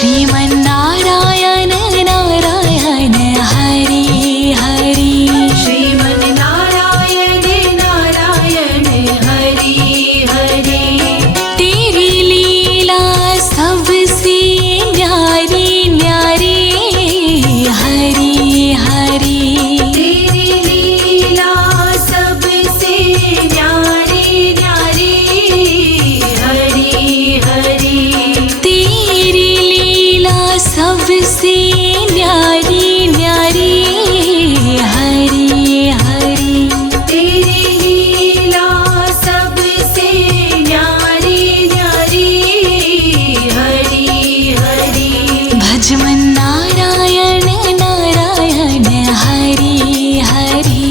श्रीमन्नारायण नारायण हरि हरि। श्रीमन्नारायण नारायण हरि हरि। तेरी लीला सबसे न्यारी न्यारी हरि हरि। तेरी लीला सबसे न्यारी न्यारी हरि हरि। तेरी लीला सबसे न्यारी न्यारी हरि हरि। तेरी लीला सबसे न्यारी न्यारी हरि हरि। भजमन नारायण नारायण हरि हरि।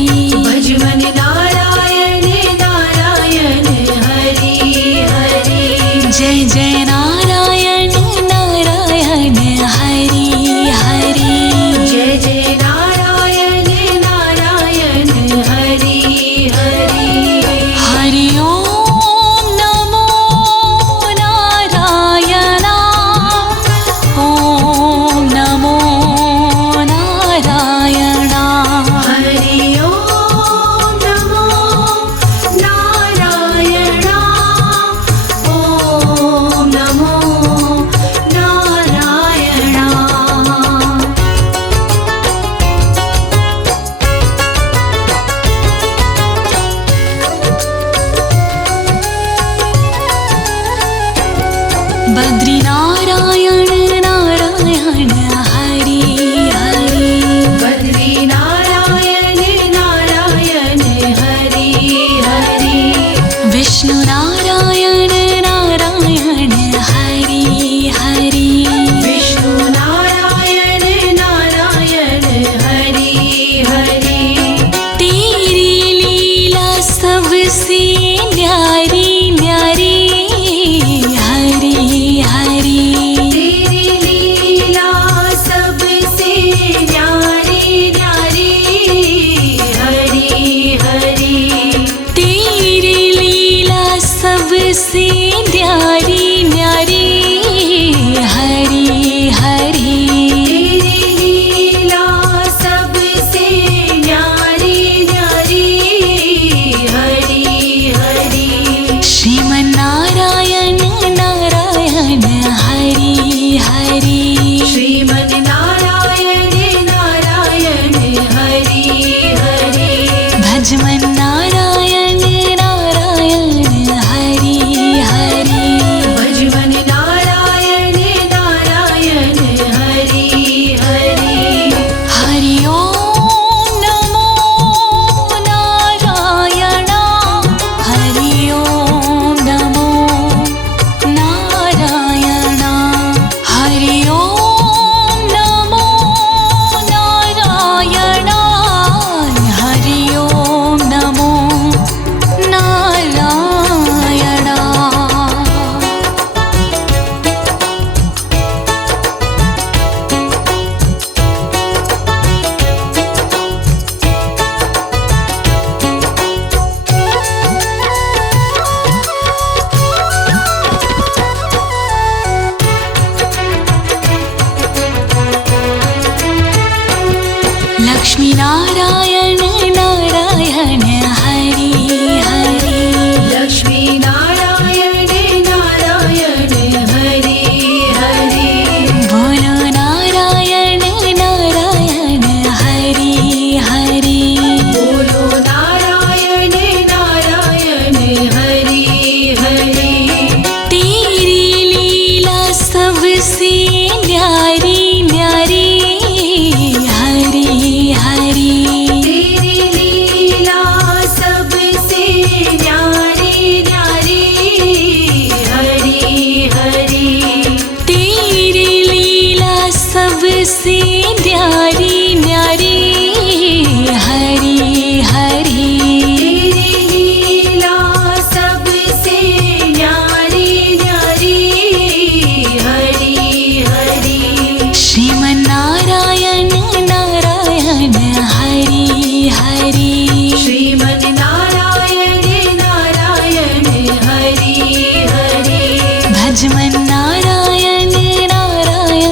भजमन नारायण नारायण हरि हरि। जय जय नारायण नारायण हरि हरि। जय जय नारायण नारायण हरि हरि। हरि ओम नमो नारायण। ओम नमो नारायण। हरि ओम नमो नारायण। ओम नमो नारायण। बद्री नारायण नारायण हरि हरि। बद्री नारायण नारायण हरि हरि। विष्णु नारायण नारायण हरि हरि। विष्णु नारायण नारायण हरि हरि। तेरी लीला सबसे न्यारी न्यारी हरि हरि। तेरी लीला सबसे न्यारी न्यारी हरि हरि। तेरी लीला सबसे न्यारी न्यारी हरि हरि। तेरी लीला सबसे न्यारी न्यारी हरि हरि। श्रीमन्नारायण नारायण हरि हरि। श्रीमन्नारायण नारायण हरि हरि। भजमन नारायण नारायण हरि हरि। भजमन नारायण नारायण हरि हरि। हरि ओम नमो नारायण। हरि ओम नमो नारायण। हरि ओम नमो नारायण। हरि ओम नमो नारायण। लक्ष्मी नारायण नारायण हरि हरि। लक्ष्मी नारायण नारायण हरि हरि। बोलो नारायण नारायण हरि हरि। बोलो नारायण नारायण हरि हरि। तेरी लीला सबसे न्यारी न्यारी हरि हरि। तेरी लीला सबसे न्यारी न्यारी हरि हरि। तेरी लीला सबसे न्यारी न्यारी हरि हरि। तेरी लीला सबसे न्यारी न्यारी हरि हरि। श्रीमन्नारायण नारायण हरि हरि। श्रीमन्नारायण नारायण हरि हरि। भजमन नारायण नारायण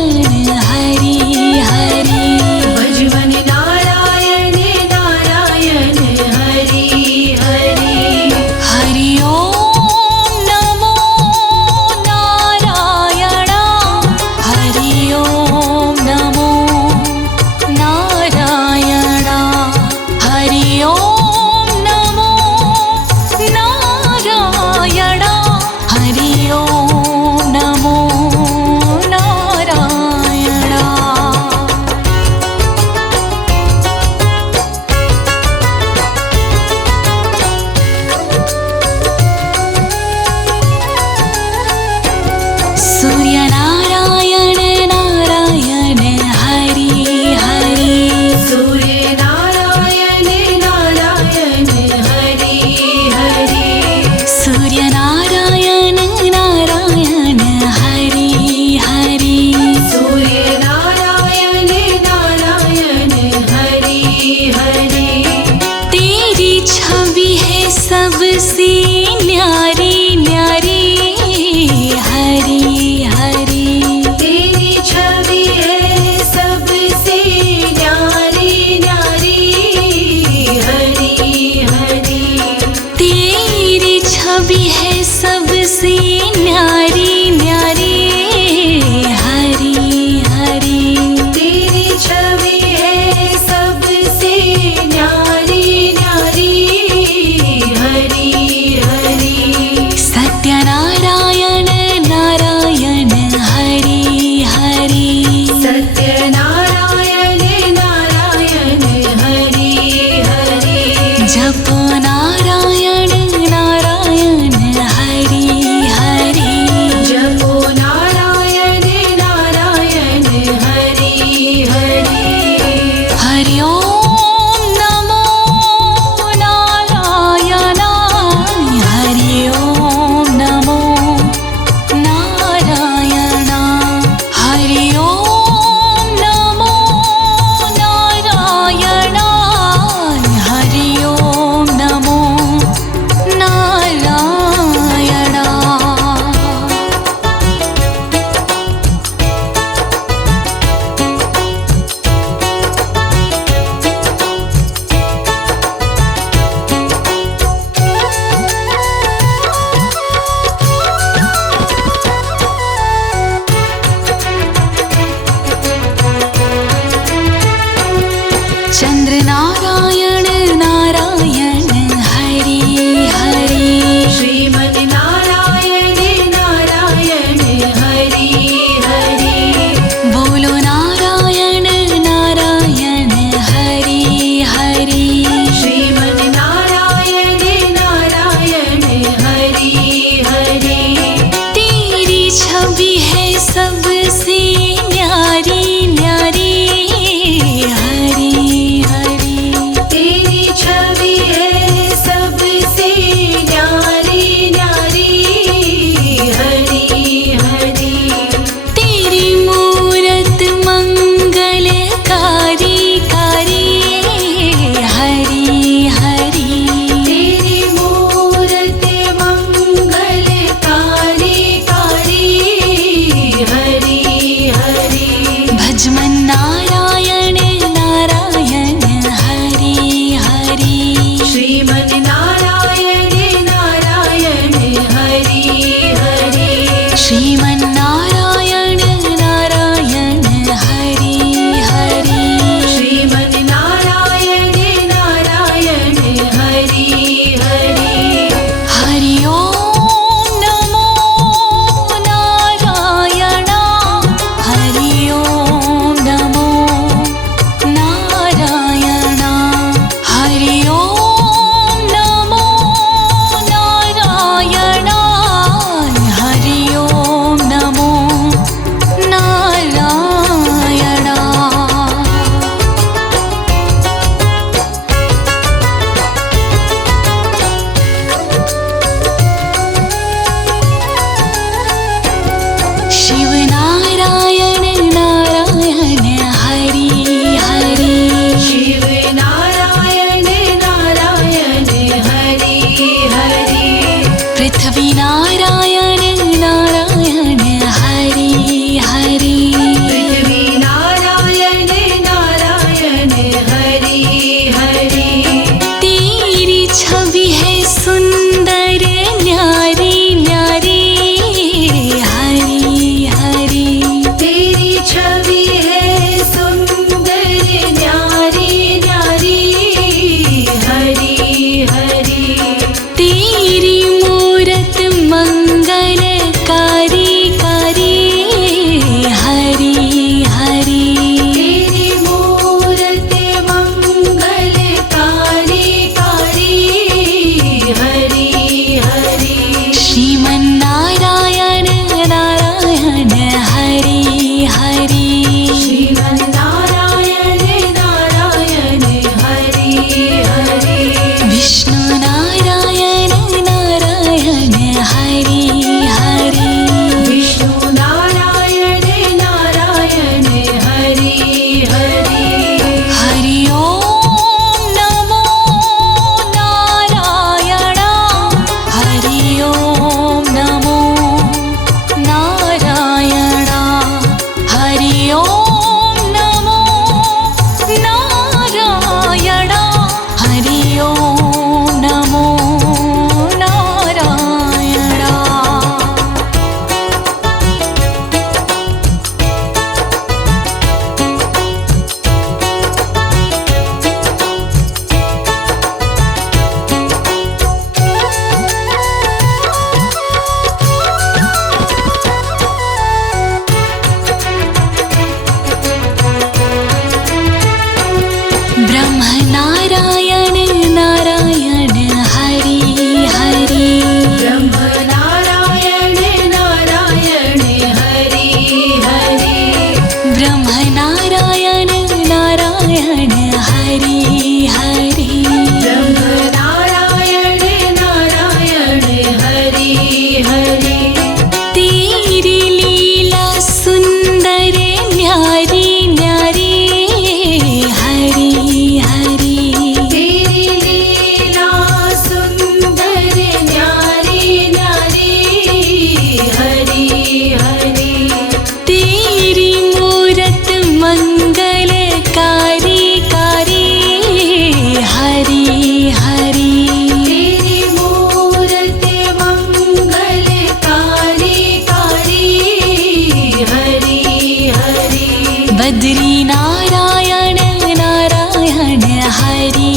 बद्री नारायण नारायण हरि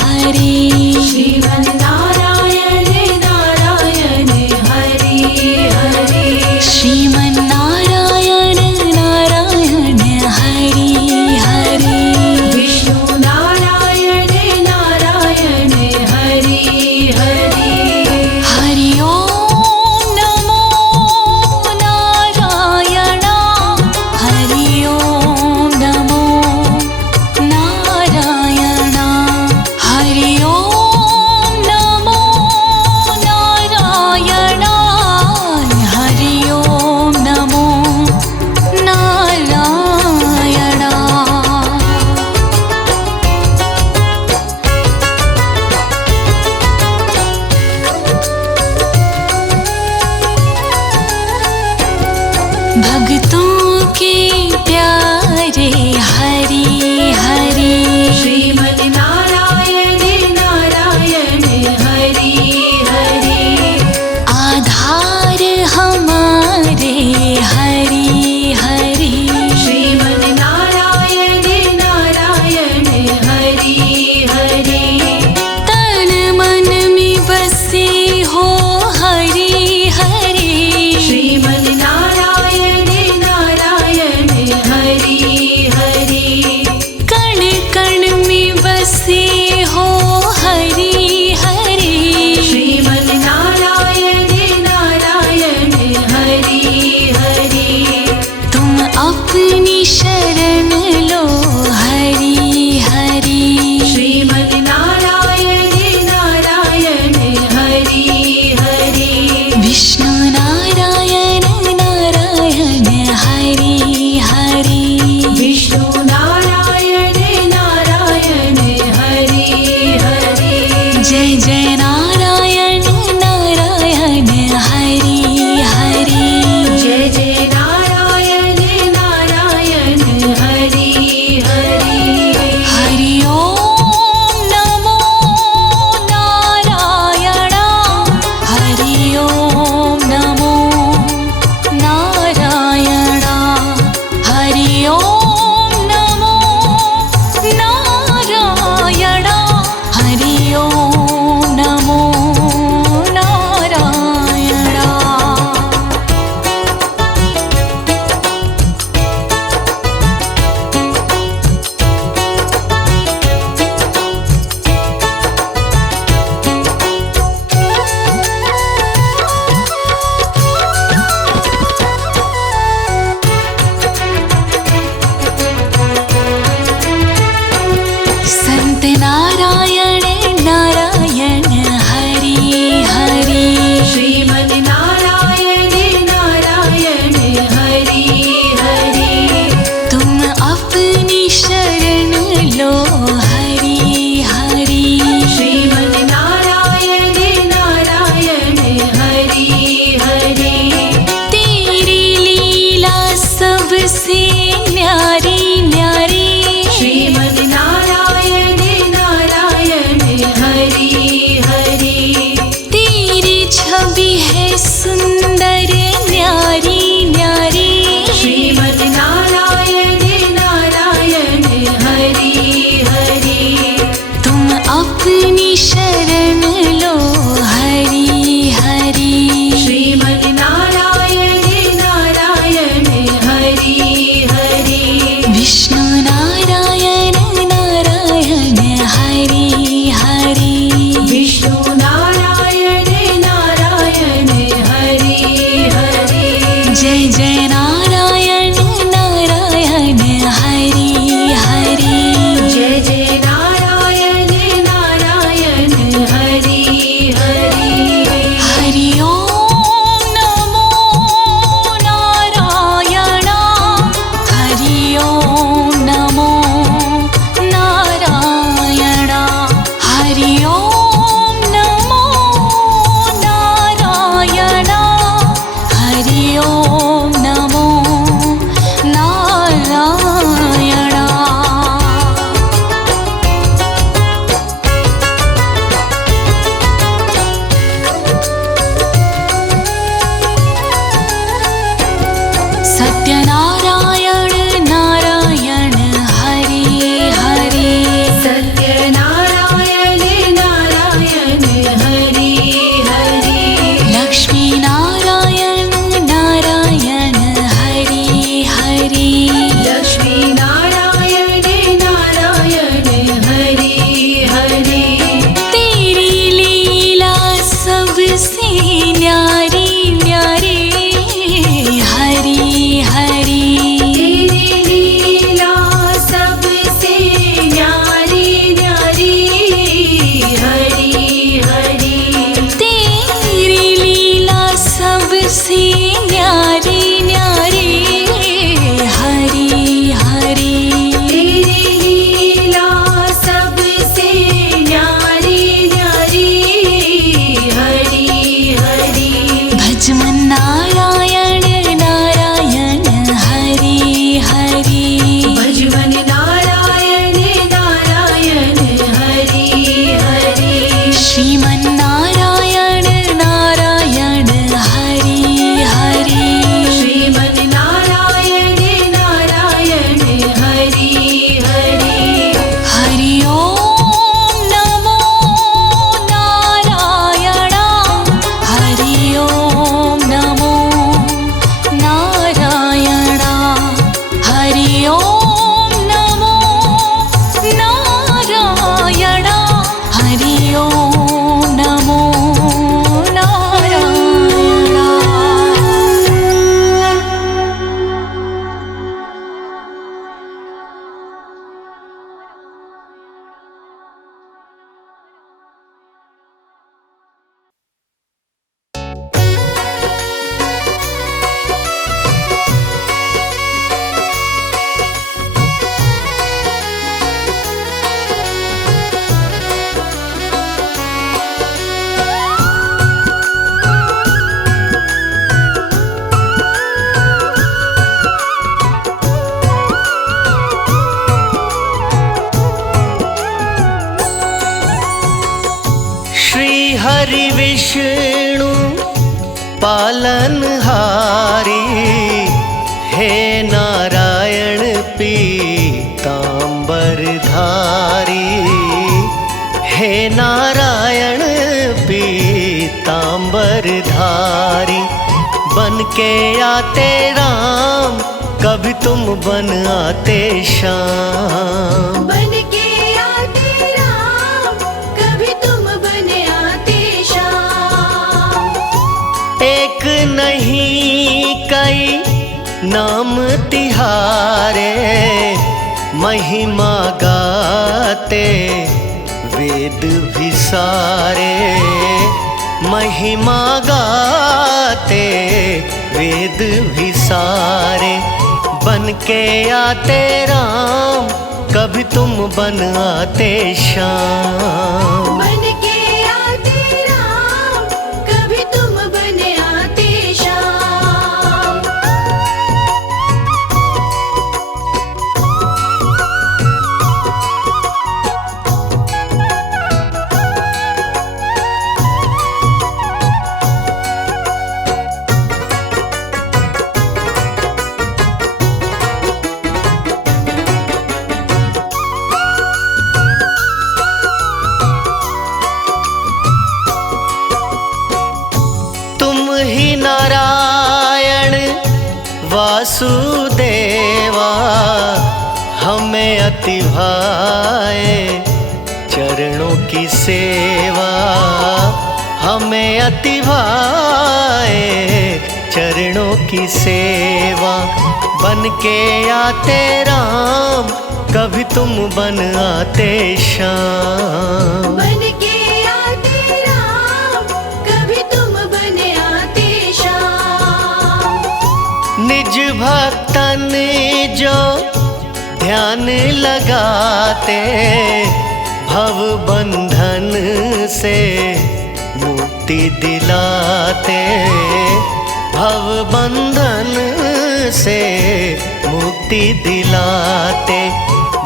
हरि श्रीमन्नारायण नारायण हरि हरि श्रीमन्नारायण नारायण हरि हरि विष्णु नारायण नारायण हरि हरि हरि ओम नमो नारायण हरि ओम नमो नारायण हरि ओम नमो नारायण हरि ओम नमो नारायण। भक्तों के प्यारे हरि हरि श्रीमन्नारायण नारायण हरि हरि आधार हमारे हरि हरि श्रीमन्नारायण नारायण हरि हरि तन मन में बसे हो हरि हरि श्रीमन्नारायण नारायण हरि हरि कण कण में बसे हो हरि हरि श्रीमन्नारायण नारायण हरि हरि तुम अपनी शरण लो हरि हरि श्रीमन्नारायण नारायण हरि हरि विष्णु नारायण नारायण हरि हरि विष्णु नारायण नारायण हरि हरि जय जय नारायण नारायण हरि हरि जय जय नारायण नारायण हरि हरि हरि ओम नमो नारायण हरि ओम नमो नारायण हरि ओम नमो नारायण हरि ओम नमो नारायण। संत नारायण नारायण हरि हरि श्रीमन्नारायण नारायण हरि हरि तुम अपनी शरण लो हरि हरि श्रीमन्नारायण नारायण हरि हरि तेरी लीला सबसे न्यारी न्यारी श्रीमन्नारायण नारायण हरि हरि तेरी छवि है सुंदर न्यारी न्यारी श्रीमन्नारायण नारायण हरि हरि तुम अपनी शरण लो हरि हरि श्रीमन्नारायण नारायण हरि हरि पालनहारी, हे नारायण पीतांबरधारी, हे नारायण पीतांबरधारी। बन के आते राम, कभी तुम बन आते श्याम। बन के आते राम, कभी तुम बन आते श्याम। एक नहीं कई नाम तिहारे, महिमा गाते वेद भी सारे, महिमा गाते वेद भी सारे। बन के आते राम, कभी तुम बन आते श्याम। बन के आते राम, कभी तुम बन आते श्याम। ही नारायण वासुदेवा, हमें अति भाए चरणों की सेवा, हमें अति भाए चरणों की सेवा। बन के आते राम, कभी तुम बन आते श्याम। बन के आते राम, कभी तुम बन आते श्याम। निज भक्तन जो ध्यान लगाते, भव बंधन से मुक्ति दिलाते, भव बंधन से मुक्ति दिलाते।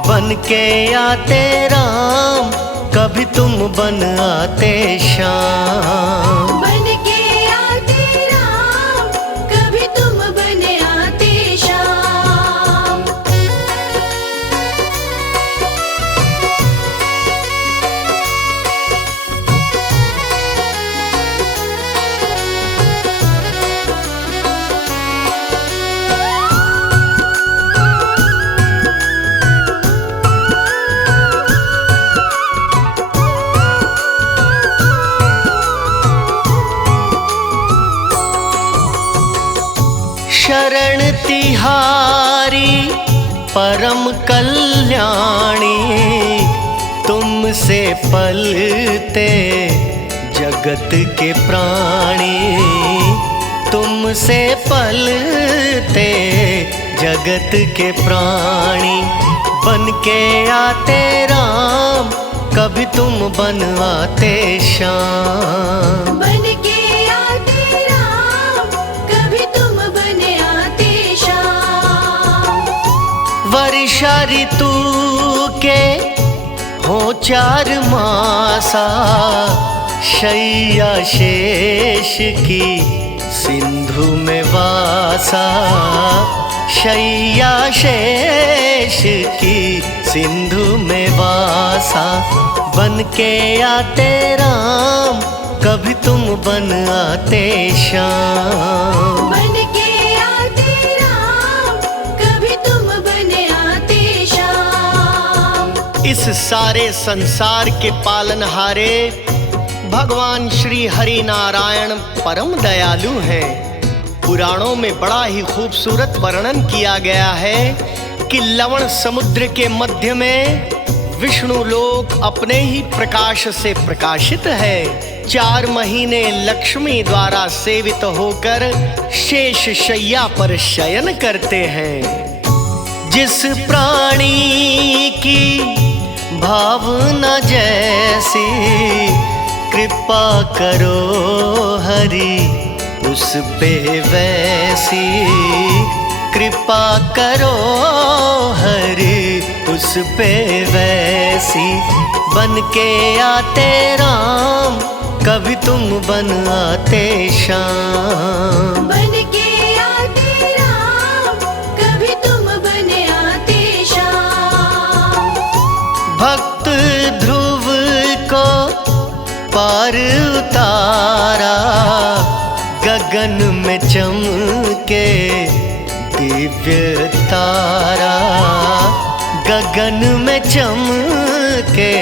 बन के आते राम, कभी तुम बन आते श्याम। बन के आते राम, कभी तुम बन आते श्याम। शरण तिहारी परम कल्याणी, तुमसे पलते जगत के प्राणी, तुमसे पलते जगत के प्राणी। बन के आते राम, कभी तुम बन आते श्याम। बन के आते राम, कभी तुम बन आते श्याम। वर्षा ऋतु के हो 4 मासा, शैया शेष की सिंधु में वासा, शैया शेष की सिंधु में वासा। बन के आते राम, कभी तुम बन आते श्याम। बन के आते राम, कभी तुम बन आते श्याम। इस सारे संसार के पालनहारे भगवान श्री हरि नारायण परम दयालु हैं। पुराणों में बड़ा ही खूबसूरत वर्णन किया गया है कि लवण समुद्र के मध्य में विष्णु लोक अपने ही प्रकाश से प्रकाशित है। 4 महीने लक्ष्मी द्वारा सेवित होकर शेष शैया पर शयन करते हैं। जिस प्राणी की भावना जैसी, कृपा करो हरि उस पे वैसी, कृपा करो हरि उस पे वैसी। बन के आते राम, कभी तुम बन आते श्याम। बन के आते राम, कभी तुम बन आते श्याम। भक्त ध्रुव को पार उतारा, गगन में चमके दिव्य तारा। गगन में चमके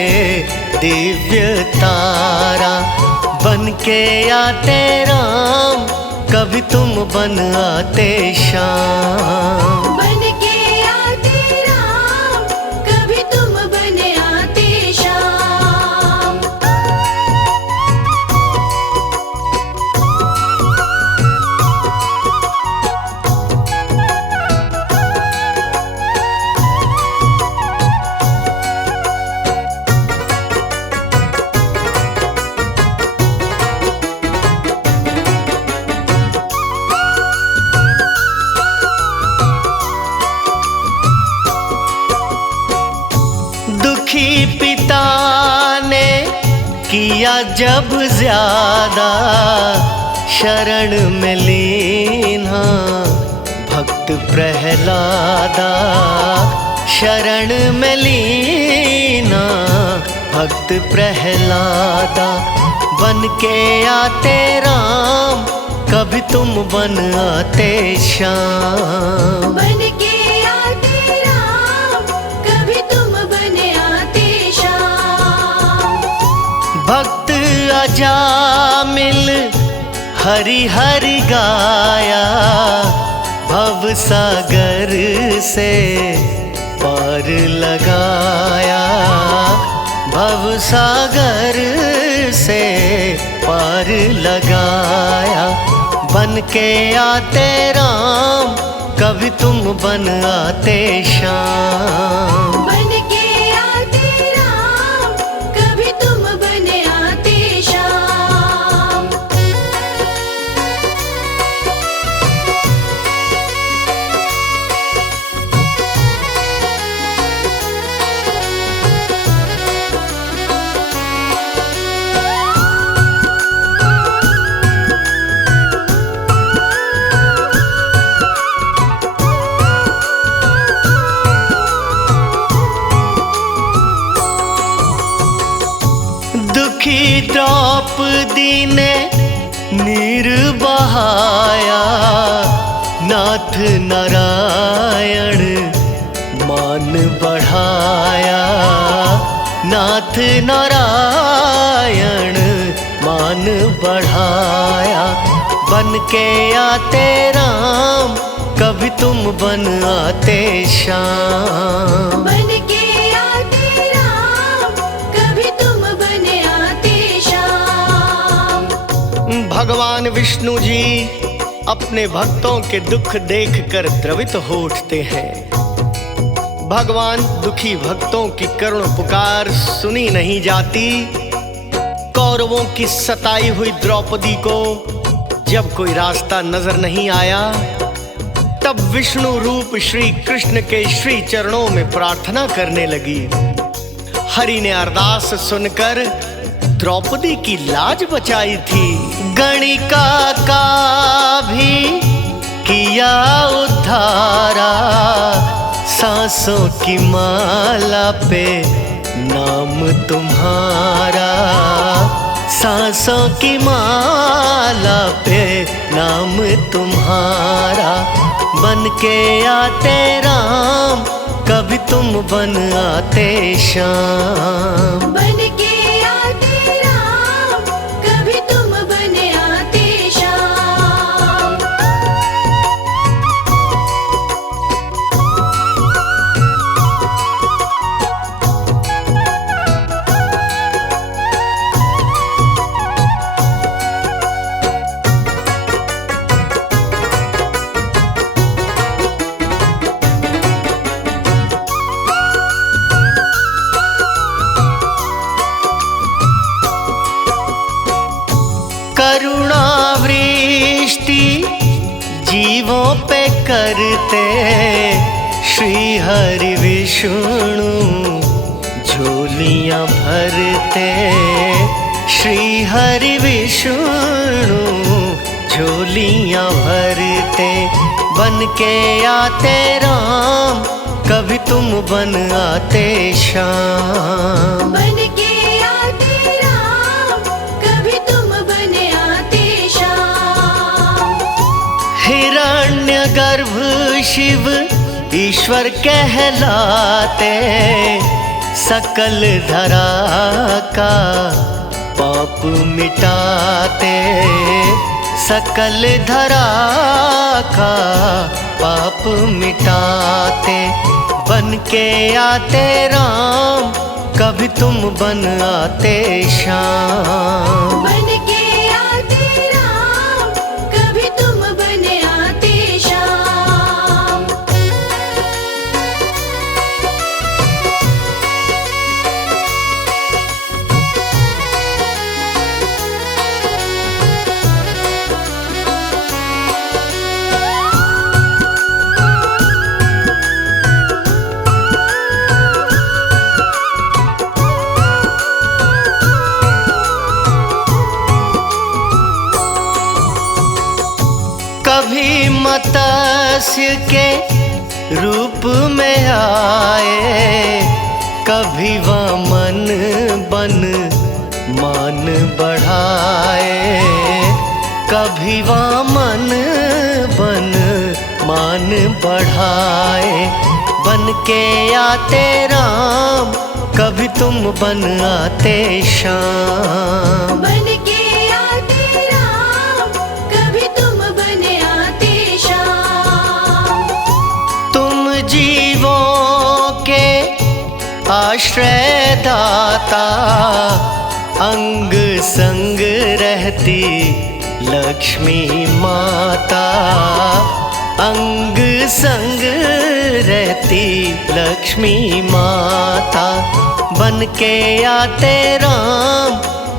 दिव्य तारा। बन के आते राम, कभी तुम बन आते श्याम। बन के आते राम, कभी तुम बन आते श्याम। दुखी पिता ने किया जब ज्यादा, शरण में लीना भक्त प्रहलादा। शरण में लीना भक्त प्रहलादा। बन के आते राम, कभी तुम बन आते श्याम। बन के आते राम, कभी तुम बन आते श्याम। भक्त अजामिल हरि हरि गाया, भव सागर से पार लगाया। भव सागर से पार लगाया। बन के आते राम, कभी तुम बन आते श्याम। बन के आते राम, कभी तुम बन आते श्याम। दुखी द्रौपदी ने नीर बहाया, नाथ नारायण मान बढ़ाया। नाथ नारायण मान बढ़ाया। बन के आते राम, कभी तुम बन आते श्याम। बन के आते राम, कभी तुम बन आते श्याम। भगवान विष्णु जी अपने भक्तों के दुख देखकर द्रवित हो उठते हैं। भगवान दुखी भक्तों की करुण पुकार सुनी नहीं जाती। कौरवों की सताई हुई द्रौपदी को जब कोई रास्ता नजर नहीं आया, तब विष्णु रूप श्री कृष्ण के श्री चरणों में प्रार्थना करने लगी। हरि ने अरदास सुनकर द्रौपदी की लाज बचाई थी। गणिका का भी किया उद्धारा, सांसों की माला पे नाम तुम्हारा। सांसों की माला पे नाम तुम्हारा। बन के आते राम, कभी तुम बन आते श्याम। बन के आते राम, कभी तुम बन आते श्याम। करुणावृष्टि जीवों पे करते श्री हरि विष्णु, झोलियां भरते श्री हरि विष्णु झोलियां भरते, बन के आते राम, कभी तुम बन आते श्याम। बन के आते राम, कभी तुम बन आते श्याम। हिरण्यगर्भ शिव ईश्वर कहलाते, सकल धरा का पाप मिटाते, सकल धरा का पाप मिटाते। बन के आते राम, कभी तुम बन आते श्याम। बन के आते राम, कभी तुम बन आते श्याम। कभी मत्स्य के रूप में आए, कभी वामन बन मान बढ़ाए, कभी वामन बन मान बढ़ाए। बन के आते राम, कभी तुम बन आते श्याम। बन के आते राम, कभी तुम बन आते श्याम। तुम जीवों के आश्रय दाता, अंग संग रहती लक्ष्मी माता, अंग संग रहती लक्ष्मी माता। बन के आते राम,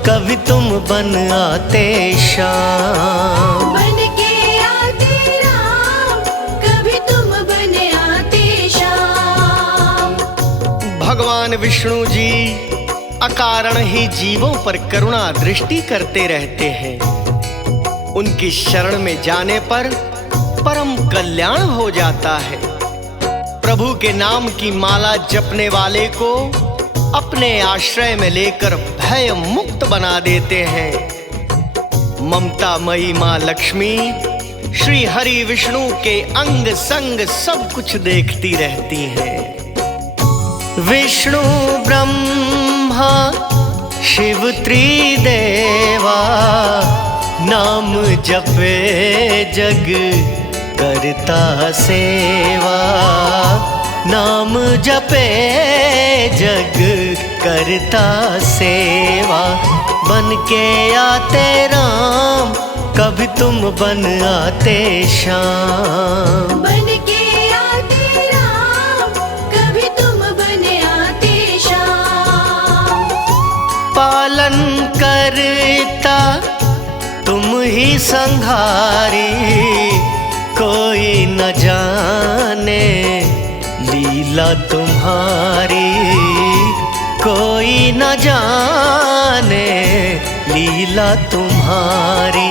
कभी तुम बन आते श्याम। बन के आते राम, कभी तुम बन आते श्याम। भगवान विष्णु जी अकारण ही जीवों पर करुणा दृष्टि करते रहते हैं। उनकी शरण में जाने पर परम कल्याण हो जाता है। प्रभु के नाम की माला जपने वाले को अपने आश्रय में लेकर भय मुक्त बना देते हैं। ममता मई माँ लक्ष्मी श्री हरि विष्णु के अंग संग सब कुछ देखती रहती हैं। विष्णु ब्रह्मा शिव त्रिदेवा, नाम जपे जग करता सेवा, नाम जपे जग करता सेवा। बन के आते राम, कभी तुम बन आते श्याम। बन के आते राम, कभी तुम बन आते श्याम। पालन करता तुम ही संहारी, कोई न जाने लीला तुम्हारी, कोई न जाने लीला तुम्हारी।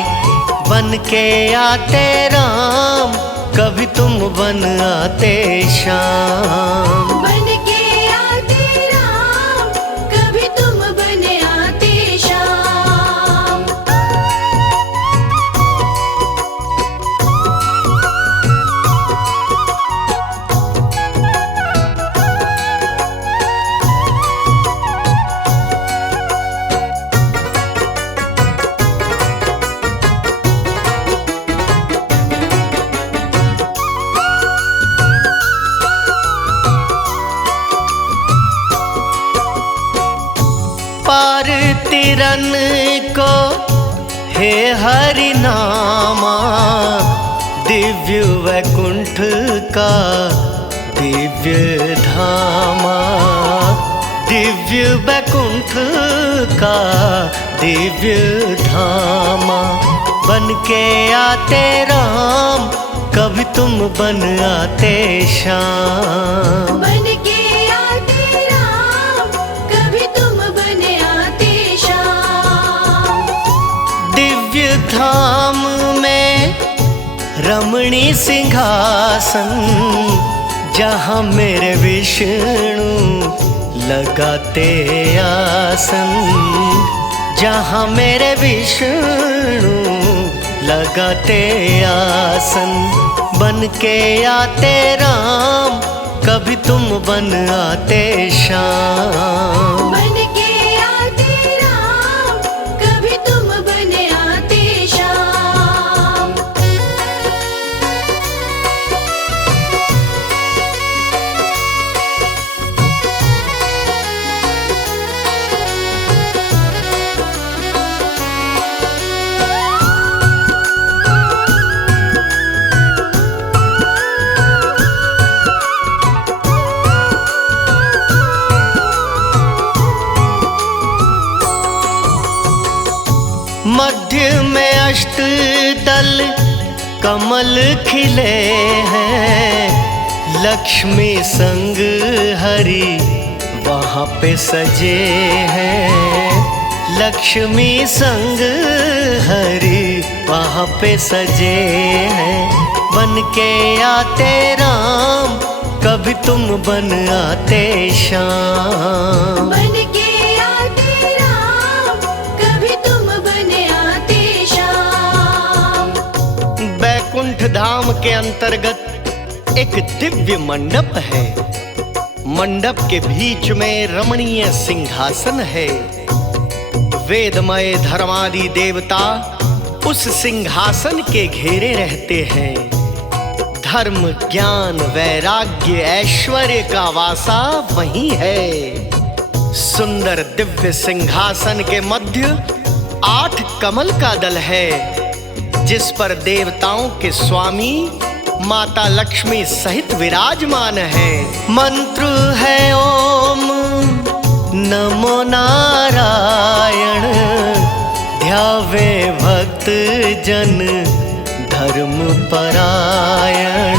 बन के आते राम, कभी तुम बन आते श्याम। बन के आते राम, कभी तुम बन आते श्याम। पार तिरन को हे हरि नामा, दिव्य वैकुंठ का दिव्य धामा, दिव्य वैकुंठ का दिव्य धामा। बन के आते राम, कभी तुम बन आते श्याम। बन के आते राम, कभी तुम बन आते श्याम। रमणी सिंहासन जहाँ मेरे विष्णु लगाते आसन, जहाँ मेरे विष्णु लगाते आसन। बन के आते राम, कभी तुम बन आते श्याम। बन के आते राम, कभी तुम बन आते श्याम। मध्य में अष्टदल कमल खिले हैं, लक्ष्मी संग हरि वहाँ पे सजे हैं। लक्ष्मी संग हरि वहाँ पे सजे हैं। बन के आते राम, कभी तुम बन आते श्याम। बन के आते राम, कभी तुम बन आते श्याम। बैकुंठ धाम के अंतर्गत एक दिव्य मंडप है। मंडप के बीच में रमणीय सिंहासन है। वेदमय धर्मादि देवता उस सिंहासन के घेरे रहते हैं। धर्म, ज्ञान, वैराग्य, ऐश्वर्य का वासा वही है। सुंदर दिव्य सिंहासन के मध्य 8 कमल का दल है, जिस पर देवताओं के स्वामी माता लक्ष्मी सहित विराजमान है। मंत्र है ओम नमो नारायण, ध्यावे भक्त जन धर्म परायण।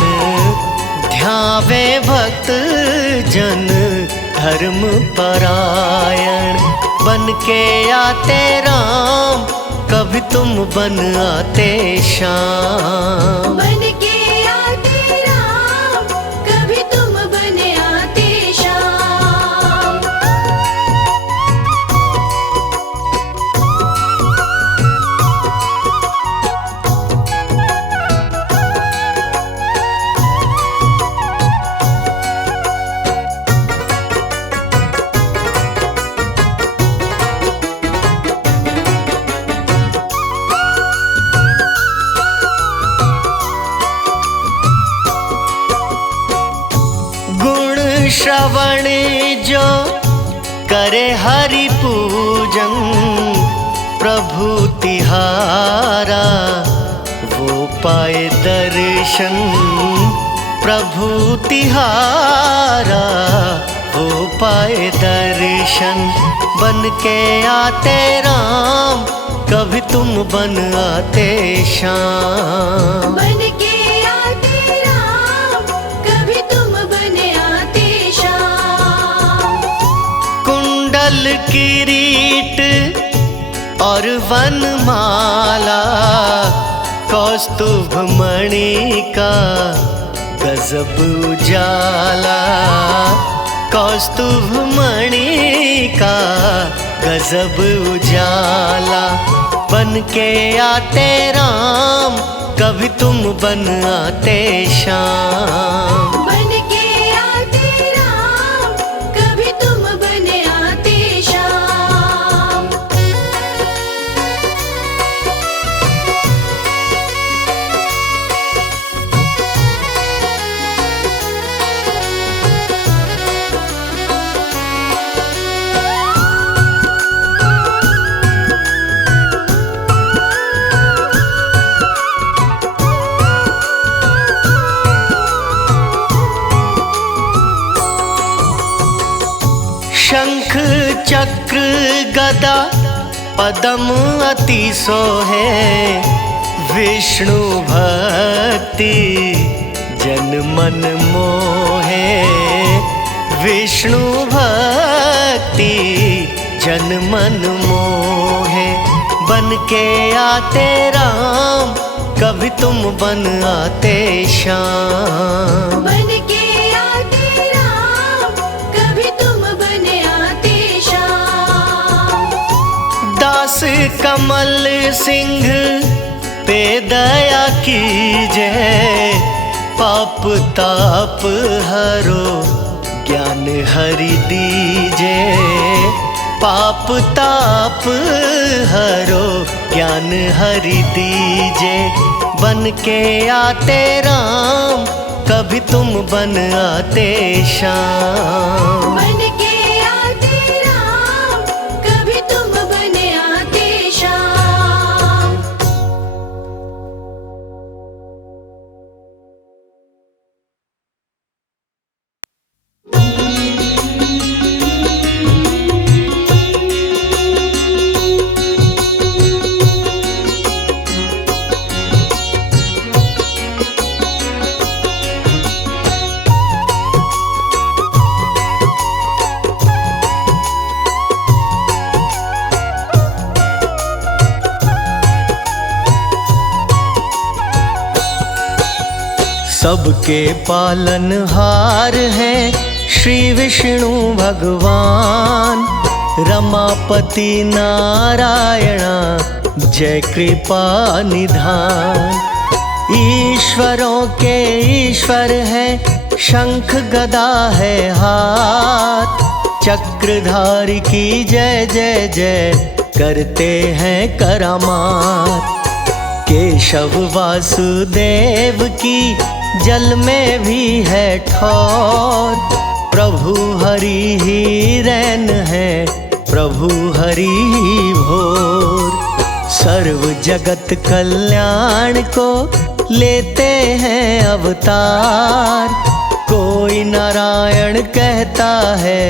ध्यावे भक्त जन धर्म परायण। बन के आते राम, कभी तुम बन आते श्याम। बन के आते राम, कभी तुम बन आते श्याम। श्रवण जो करे हरि पूजन, प्रभु तिहारा वो पाए दर्शन। प्रभु तिहारा वो पाए दर्शन। बन के आते राम, कभी तुम बन आते श्याम। बन के आते राम, कभी तुम बन आते श्याम। कुंडल किरीट और वनमाला, कौस्तुभ मणि का गजब उजाला। कौस्तुभ मणि का गजब उजाला। बन के आते राम, कभी तुम बन आते श्याम। बन के आते राम, कभी तुम बन आते श्याम। शंख चक्र गदा पदम अति सोहे, विष्णु भक्ति जन मन मोहे। विष्णु भक्ति जन मन मोहे। बन के आते राम, कभी तुम बन आते श्याम। बन के आते राम, कभी तुम बन आते श्याम। दास कमल सिंह पे दया कीजय, पाप ताप हरो ज्ञान हरि दीजे। पाप ताप हरो ज्ञान हरि दीजे। बन के आते राम, कभी तुम बन आते श्याम। बन के आते राम, कभी तुम बन आते श्याम। सबके पालनहार हैं श्री विष्णु भगवान। रमापति नारायणा जय कृपा निधान। ईश्वरों के ईश्वर है, शंख गदा है हाथ। चक्रधारी की जय जय जय, करते हैं करामात। केशव वासुदेव की जल में भी है ठौर। प्रभु हरि ही रैन है, प्रभु हरि ही भोर। सर्व जगत कल्याण को लेते हैं अवतार। कोई नारायण कहता है,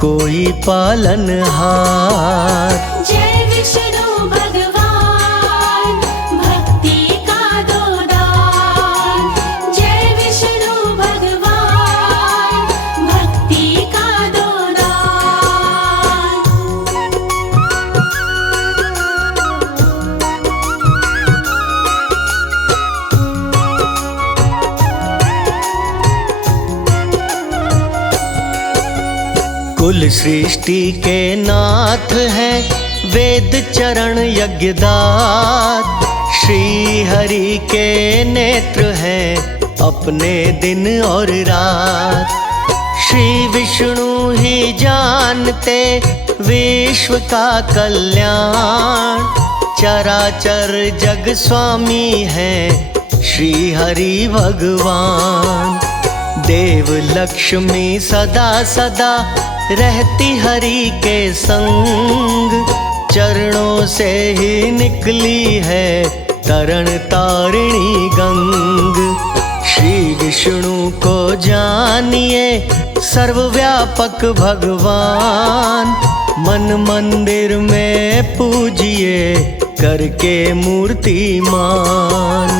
कोई पालनहार। जय विष्णु भगवान, भक्ति का दो दान। जय विष्णु भगवान, भक्ति का दो दान। कुल सृष्टि के नाथ हैं, वेद चरण यज्ञदात। श्री हरि के नेत्र हैं, अपने दिन और रात। श्री विष्णु ही जानते विश्व का कल्याण। चराचर जग स्वामी हैं, श्री हरि भगवान। देव लक्ष्मी सदा सदा रहती हरि के संग। चरणों से ही निकली है तरण तारिणी गंग। श्री विष्णु को जानिए सर्वव्यापक भगवान। मन मंदिर में पूजिए करके मूर्तिमान।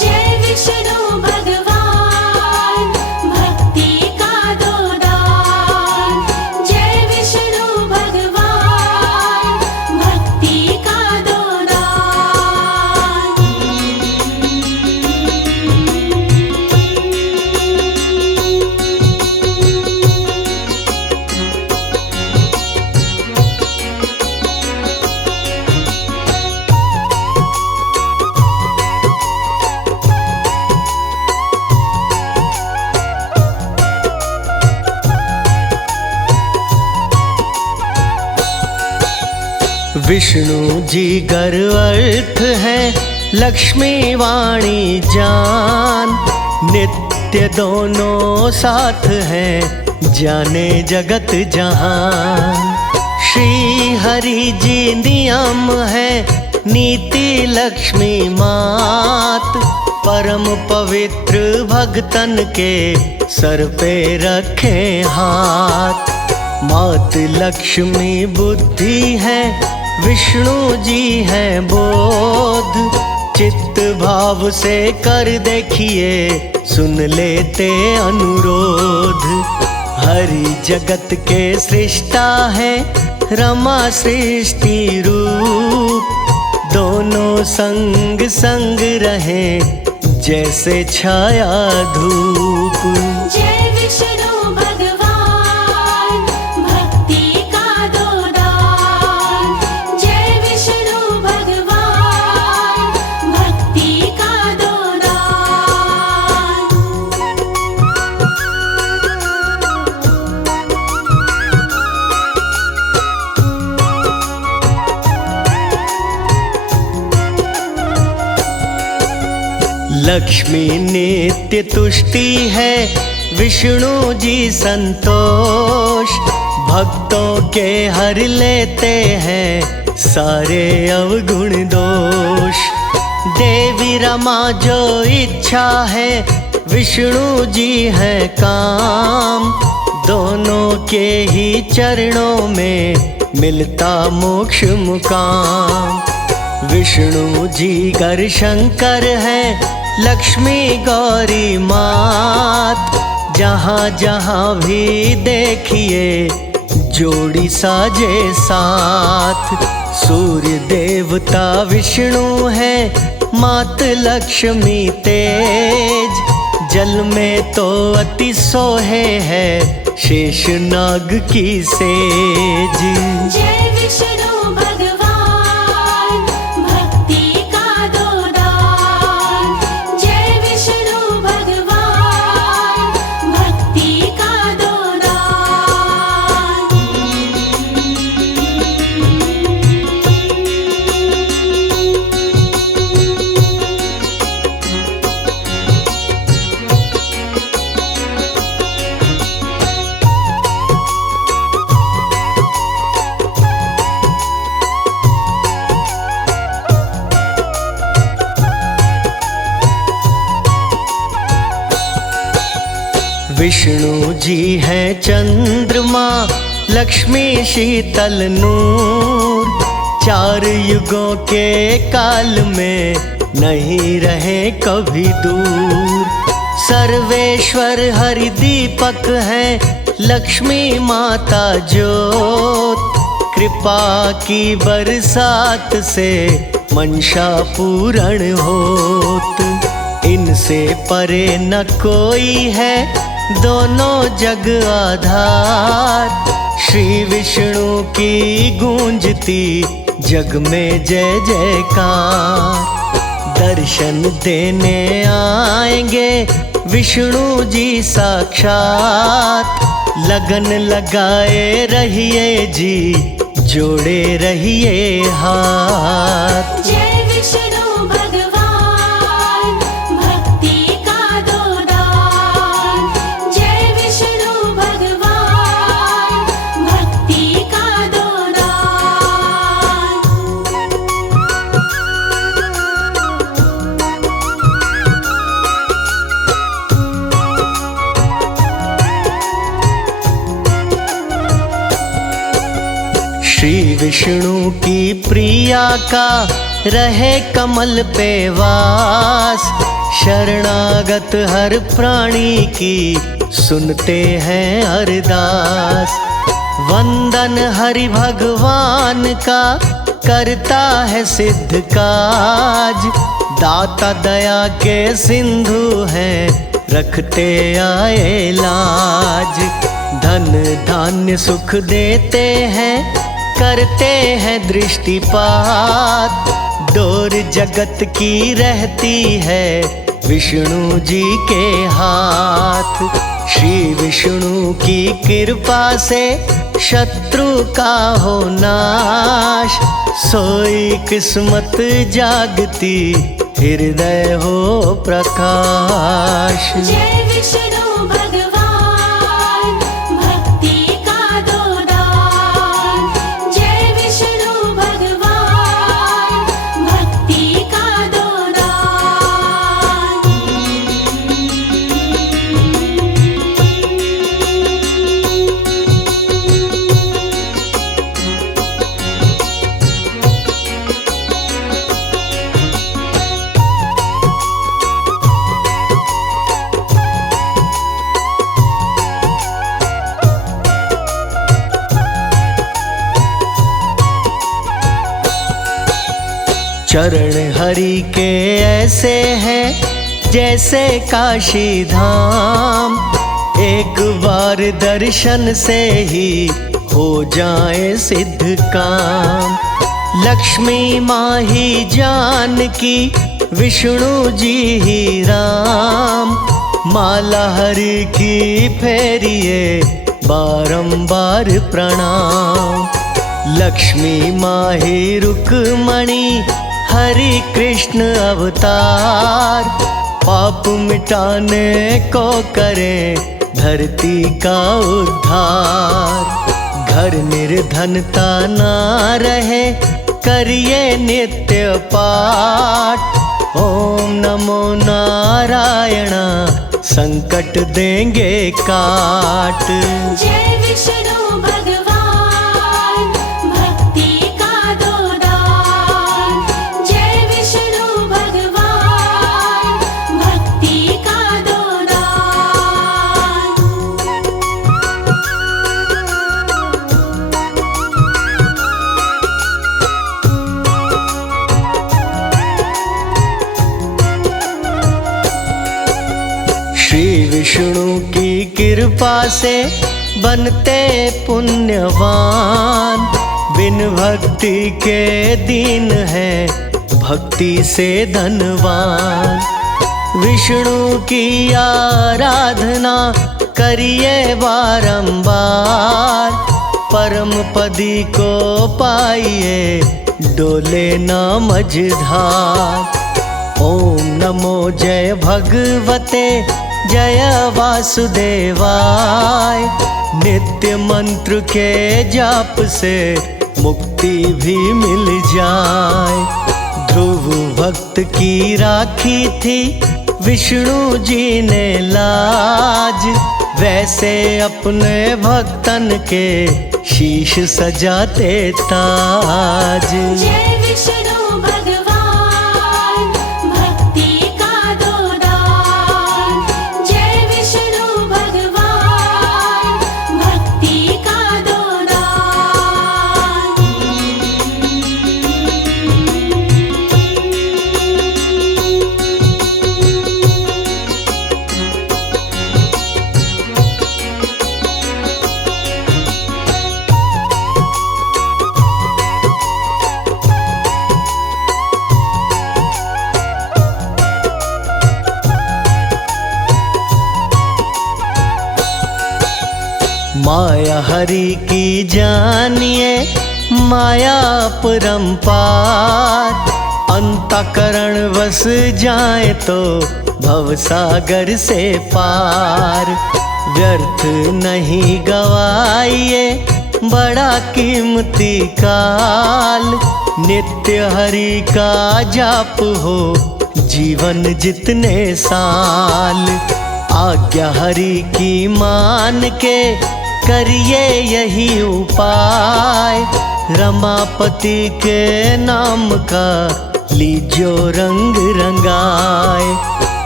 जय विष्णु भगवान, भक्ति का दो दान। जय विष्णु भगवान, भक्ति का दो दान। विष्णु जी गर अर्थ है, लक्ष्मी वाणी जान। नित्य दोनों साथ हैं, जाने जगत जहान। श्री हरि जी नियम है, नीति लक्ष्मी मात। परम पवित्र भगतन के सर पे रखे हाथ। मात लक्ष्मी बुद्धि है, विष्णु जी हैं बोध। चित्त भाव से कर देखिए, सुन लेते अनुरोध। हरि जगत के सृष्टा है, रमा सृष्टि रूप। दोनों दोनों संग संग रहें जैसे छाया धूप। जय विष्णु भगवान भक्ति का दो दान। जय विष्णु भगवान भक्ति का दो दान। लक्ष्मी नित्य तुष्टि है, विष्णु जी संतोष। भक्तों के हर लेते हैं सारे अवगुण दोष। देवी रमा जो इच्छा है, विष्णु जी है काम। दोनों के ही चरणों में मिलता मोक्ष मुकाम। विष्णु जी गर शंकर है, लक्ष्मी गौरी मात। जहाँ जहाँ भी देखिए जोड़ी साजे साथ। सूर्य देवता विष्णु है, मात लक्ष्मी तेज। जल में तो अति सोहे है, शेषनाग की सेज। जय विष्णु भगवान भक्ति का दो दान। जय विष्णु भगवान भक्ति का दो दान। विष्णु जी हैं चंद्रमा, लक्ष्मी शीतल नूर। चार युगों के काल में नहीं रहे कभी दूर। सर्वेश्वर हरि दीपक है, लक्ष्मी माता ज्योत। कृपा की बरसात से मंशा पूर्ण होत। इनसे परे न कोई है, दोनों जग आधार। श्री विष्णु की गूंजती जग में जय जयकार। दर्शन देने आएंगे विष्णु जी साक्षात। लगन लगाए रहिए जी, जोड़े रहिए हाथ। जय विष्णु भगवान भक्ति का दो दान। जय विष्णु भगवान भक्ति का दो दान। श्री विष्णु की प्रिया का रहे कमल पे वास। शरणागत हर प्राणी की सुनते हैं अरदास। वंदन हरि भगवान का करता है सिद्ध काज। दाता दया के सिंधु हैं, रखते आए लाज। धन धान्य सुख देते हैं, करते हैं दृष्टिपात। डोर जगत की रहती है, विष्णु जी के हाथ। श्री विष्णु की कृपा से शत्रु का हो नाश। सोई किस्मत जागती, हृदय हो प्रकाश। जय विष्णु भगवान भक्ति का दो दान। जय विष्णु भगवान भक्ति का दो दान। चरण हरि के ऐसे हैं जैसे काशी धाम, एक बार दर्शन से ही हो जाए सिद्ध काम। लक्ष्मी माँ ही जानकी, विष्णु जी ही राम, माला हरि की फेरिए बारंबार प्रणाम। लक्ष्मी माँ ही रुक्मणी, हरि कृष्ण अवतार, पाप मिटाने को करें धरती का उद्धार। घर निर्धनता ना रहे, करिए नित्य पाठ, ओम नमो नारायण संकट देंगे काट। जय विष्णु भगवान भक्ति का दो दान, जय विष्णु भगवान भक्ति का दो दान। श्री विष्णु की कृपा से बनते पुण्यवान, बिन भक्ति के दीन है भक्ति से धनवान। विष्णु की आराधना करिए बारंबार, परम पदी को पाइए डोले ना मझधार। ओम नमो जय भगवते जय वासुदेवाय, नित्य मंत्र के जाप से मुक्ति भी मिल जाए। ध्रुव भक्त की राखी थी विष्णु जी ने लाज, वैसे अपने भक्तन के शीश सजाते ताज। जय विष्णु भगवान भक्ति का दो दान, जय विष्णु भगवान भक्ति का दो दान। माया हरि की जानिए माया परंपार, अंतःकरण बस जाए तो भवसागर से पार। व्यर्थ नहीं गवाइए बड़ा कीमती काल, नित्य हरि का जाप हो जीवन जितने साल। आज्ञा हरि की मान के करिए यही उपाय, रमापति के नाम का लीजो रंग रंगाए।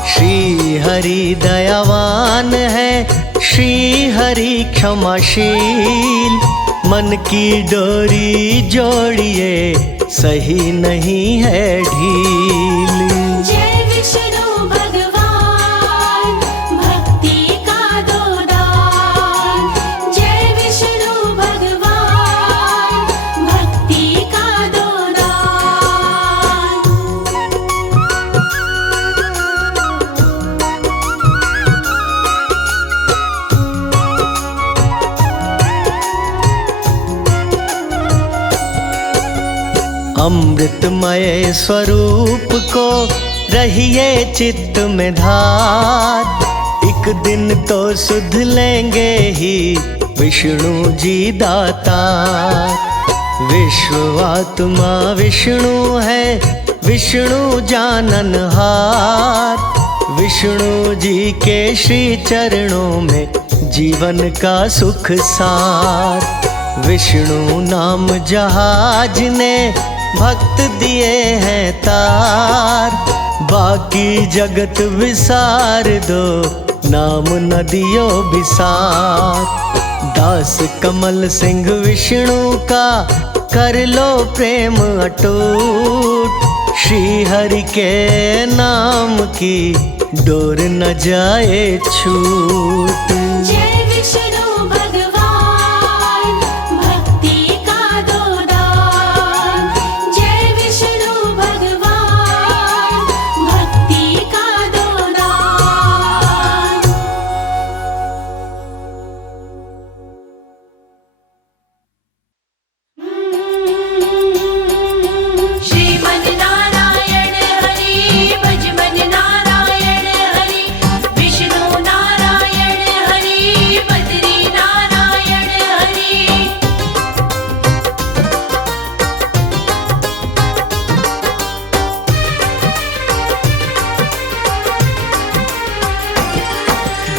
श्री हरि दयावान है, श्री हरि क्षमाशील, मन की डोरी जोड़िए सही नहीं है ढील। जय विष्णु भगवान भक्ति का दो दान, जय विष्णु भगवान भक्ति का दो दान। अमृतमय स्वरूप को रहिए चित्त में धार, एक दिन तो सुध लेंगे ही विष्णु जी दातार। विश्वात्मा विष्णु है, विष्णु जाननहार, विष्णु जी के श्री चरणों में जीवन का सुख सार। विष्णु नाम जहाज ने भक्त दिए हैं तार, बाकी जगत विसार दो नाम नदियों विसार। दास कमल सिंह विष्णु का कर लो प्रेम अटूट, श्री हरि के नाम की डोर न जाए छूट। जय विष्णु भगवान भक्ति का दो दान। जय विष्णु भगवान भक्ति का दो दान। श्रीमन नारायण हरि भज मन नारायण हरि। विष्णु नारायण हरि बद्री नारायण हरि।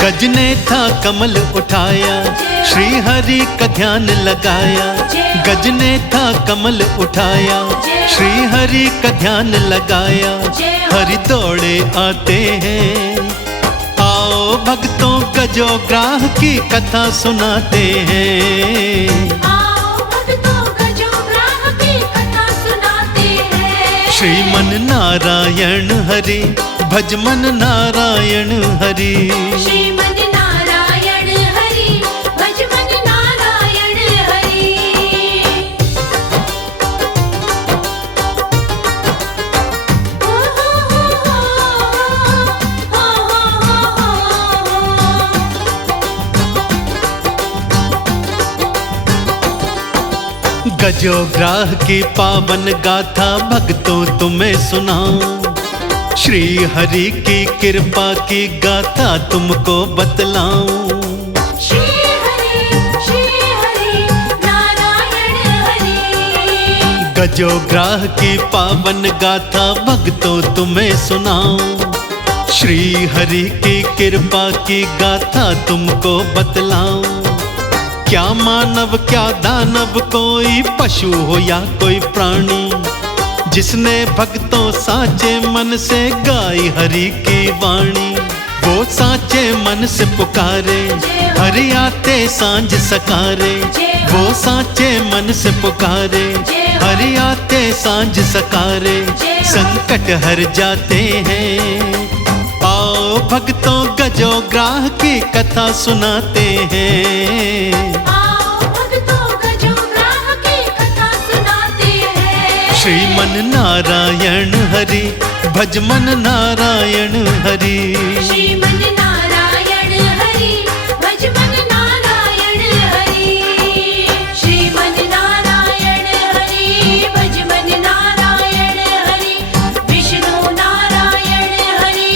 गज ने था कमल उठाया, श्री हरि का ध्यान लगाया। गज ने था कमल उठाया, श्री हरि का ध्यान लगाया। हरि दौड़े आते हैं, आओ भक्तों गजो ग्राह की कथा सुनाते हैं। आओ भक्तों गजो ग्राह की कथा सुनाते हैं। श्रीमन नारायण हरि भज मन नारायण हरि। श्रीमन नारायण हरि भज मन नारायण हरि। ओ हो गजो ग्राह की पावन गाथा भक्तों तुम्हें सुनाऊं। श्री हरि की कृपा की गाथा तुमको बतलाऊं। श्री हरि नारायण हरि। गजो ग्राह की पावन गाथा भक्तों तुम्हें सुनाऊं। श्री हरि की कृपा की गाथा तुमको बतलाऊं। क्या मानव क्या दानव, कोई पशु हो या कोई प्राणी, जिसने भक्तों साचे मन से गाई हरि की वाणी। वो साचे मन से पुकारे, हरि आते सांझ सकारे। वो साचे मन से पुकारे, हरि आते सांझ सकारे। संकट हर जाते हैं, आओ भक्तों गजो ग्राह की कथा सुनाते हैं। आओ भक्तों गजो ग्राह की कथा सुनाते हैं। श्रीमन नारायण हरि भज मन नारायण हरि। श्रीमन नारायण हरि भज मन नारायण हरि। श्रीमन नारायण हरि भज मन नारायण हरि। विष्णु नारायण हरि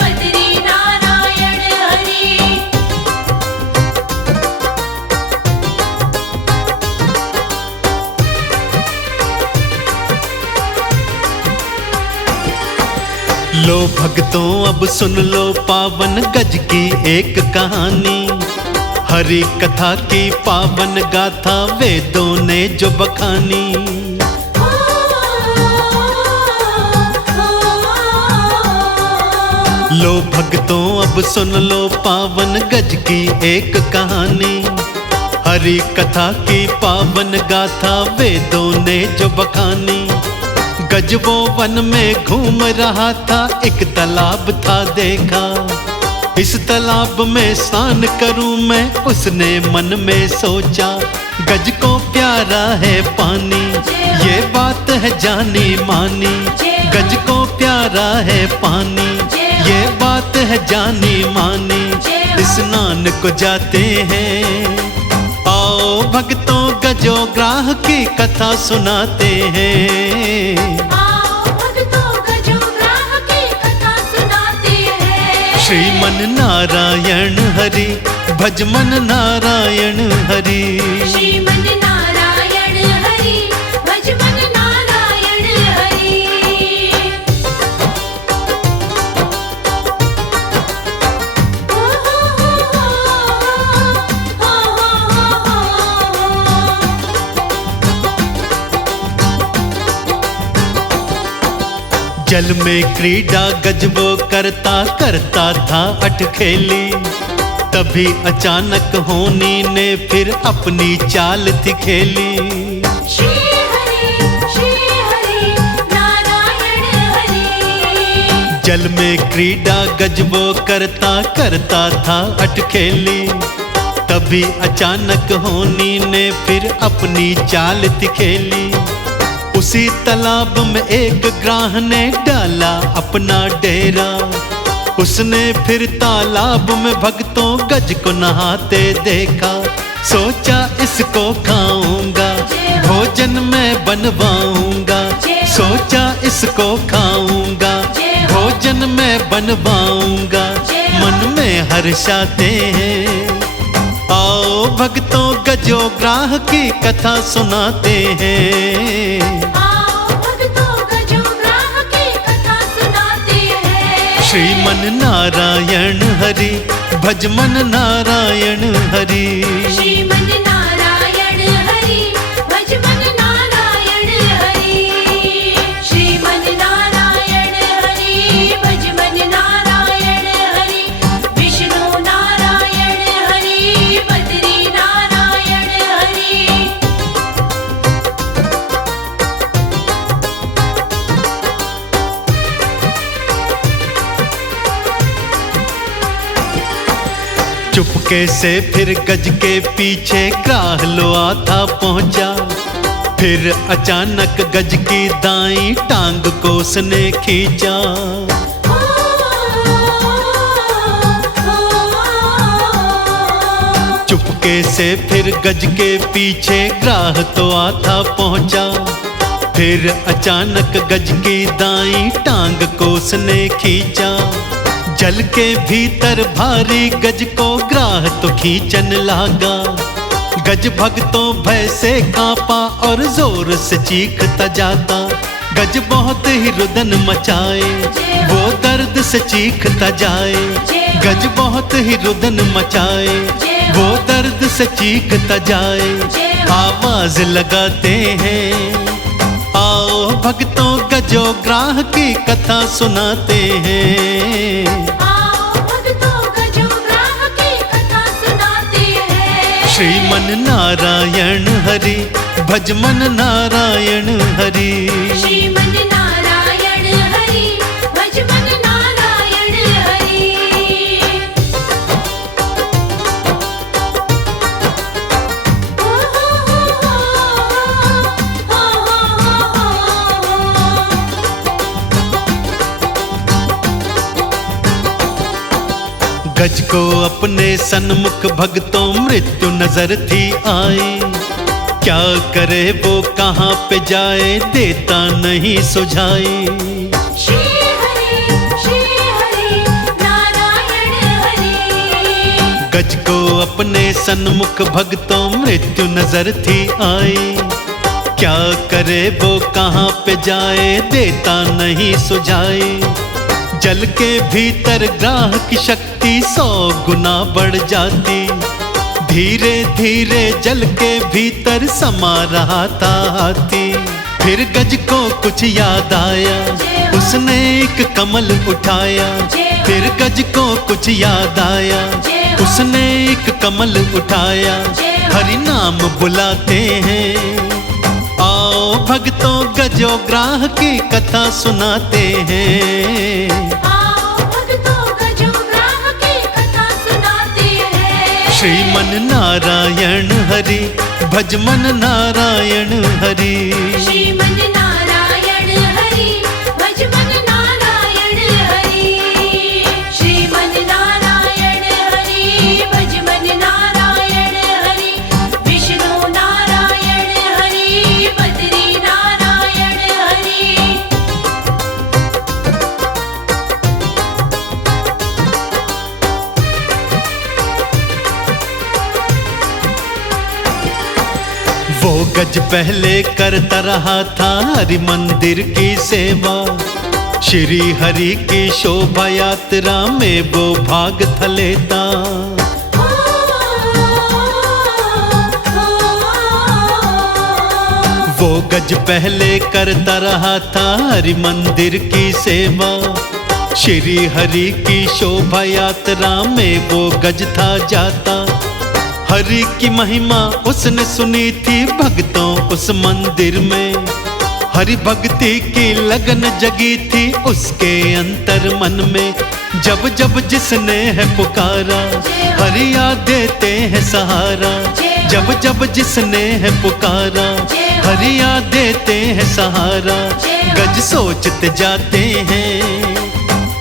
बद्री नारायण हरि। लो भक्तों अब सुन लो पावन गज की एक कहानी। हरि कथा की पावन गाथा वेदों ने जो बखानी। लो भक्तों अब सुन लो पावन गज की एक कहानी। हरि कथा की पावन गाथा वेदों ने जो बखानी। गज वो वन में घूम रहा था, एक तालाब था देखा। इस तालाब में स्नान करूं मैं, उसने मन में सोचा। गज को प्यारा है पानी, ये बात है जानी मानी। गज को प्यारा है पानी, ये बात है जानी मानी। स्नान को जाते हैं, आओ भक्तों गजो ग्राह की कथा सुनाते हैं। आओ भक्तों गजो ग्राह की कथा सुनाते हैं। श्रीमन नारायण हरि भज मन नारायण हरि। श्रीमन नारायण हरि भज मन नारायण हरि। ओ जल में क्रीड़ा गज वो करता करता था अटखेली। तभी अचानक होनी ने फिर अपनी चाल थी खेली। श्री हरि नारायण जल में क्रीड़ा गज वो करता करता था अटखेली। तभी अचानक होनी ने फिर अपनी चाल तिखेली। उसी तालाब में एक ग्राह ने डाला अपना डेरा। उसने फिर तालाब में भक्तों गज को नहाते देखा। सोचा इसको खाऊंगा, भोजन में बनवाऊंगा। सोचा इसको खाऊंगा, भोजन में बनवाऊंगा। मन में हर्षाते हैं, आओ भक्तों गजो ग्राह की कथा सुनाते हैं। आओ भक्तों गजो ग्राह की कथा सुनाते हैं। श्रीमन नारायण हरि, भजमन नारायण हरि। श्रीमन नारायण हरि, भजमन नारायण हरि। श्रीमन नारायण हरि, भजमन नारायण हरि। विष्णु नारायण हरि, बद्री नारायण हरि। चुपके से फिर गज के पीछे ग्राह लो आता पहुंचा। फिर अचानक गज की दाईं टांग को उसने खींचा। चुपके से फिर गज के पीछे ग्राह तो आता पहुंचा। फिर अचानक गज की दाईं टांग को उसने खींचा। जल के भीतर भारी गज को ग्राह तो खींचन लागा। गज भक्तों भय से कांपा और जोर से चीखता जाता। गज बहुत ही रुदन मचाए, वो दर्द से चीखता जाए। गज बहुत ही रुदन मचाए, वो दर्द से चीखता जाए। आवाज लगाते हैं, आओ भक्तों गजो ग्राह की कथा सुनाते हैं। आओ भक्तों गजो ग्राह की कथा सुनाते हैं। श्रीमन नारायण हरि, भजमन नारायण हरि। श्रीमन नारायण हरि, भजमन नारायण हरि। ओ हो गज को अपने सन्मुख भक्तों मृत्यु नजर थी आई। क्या करे वो कहाँ पे जाए, देता नहीं सुझाई। श्री हरि नारायण हरि। गज को अपने सन्मुख भक्तों मृत्यु नजर थी आई। क्या करे वो कहाँ पे जाए, देता नहीं सुझाई। जल के भीतर ग्राह की शक्ति 100 गुना बढ़ जाती। धीरे धीरे जल के भीतर समा रहा था हाथी। फिर गज को कुछ याद आया, उसने एक कमल उठाया। फिर गज को कुछ याद आया, उसने एक कमल उठाया। हरि नाम बुलाते हैं, आओ भक्तों गजो ग्राह की कथा सुनाते हैं। आओ भक्तों गजो ग्राह की कथा सुनाते हैं। श्रीमन नारायण हरि, भजमन नारायण हरि। श्रीमन नारायण हरि, भजमन नारायण हरि। श्रीमन नारायण हरि, भजमन नारायण हरि। विष्णु नारायण हरि, बद्री नारायण हरि। वो गज पहले करता रहा था हरि मंदिर की सेवा। श्री हरि की शोभा यात्रा में वो भाग था लेता। वो गज पहले करता रहा था हरि मंदिर की सेवा। श्री हरि की शोभा यात्रा में वो गज था जाता। हरि की महिमा उसने सुनी थी भक्तों उस मंदिर में। हरि भक्ति की लगन जगी थी उसके अंतर मन में। जब जब जिसने है पुकारा हरिया देते हैं सहारा। जब जब जिसने है पुकारा हरिया देते हैं सहारा। गज सोचते जाते हैं